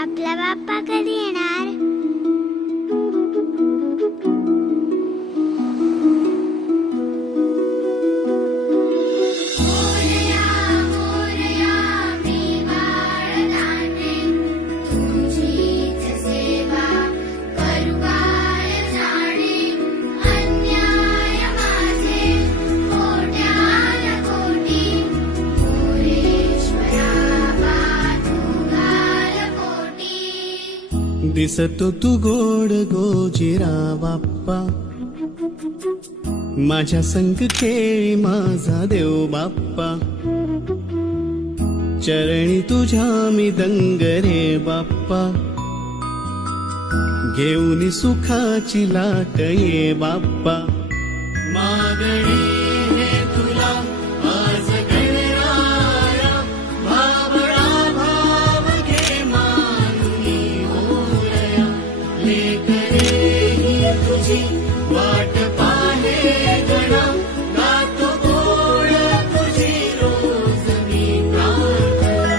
आपला बाप्पा कधी येणार? दिसतो तू गोड गोजिरा बाप्पा, माझ्या संग खेळी माझा देव बाप्पा, चरणी तुझ्या मी दंग रे बाप्पा, घेऊन सुखाची लाट ये बाप्पा, मागणी हे तुला आज गणराया, भावळा भाव घे मानुनी ओरया, लेकरे ही तुझी वाट पाहे गणा, गातो गोड तुझी रोज मी प्रार्थना.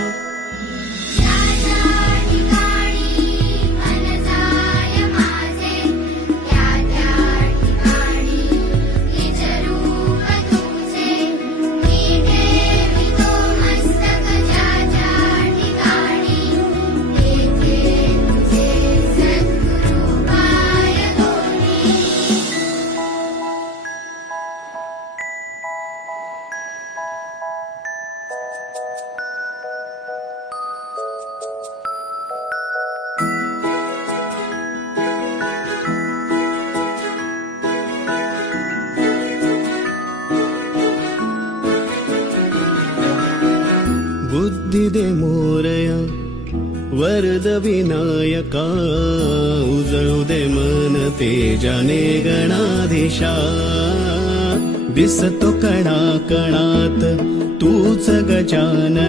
बुद्धी दे मोरया वरद विनायका, उजळू दे मन तेजाने गणाधीशा, दिसतो कणा कणात तूच गजानन.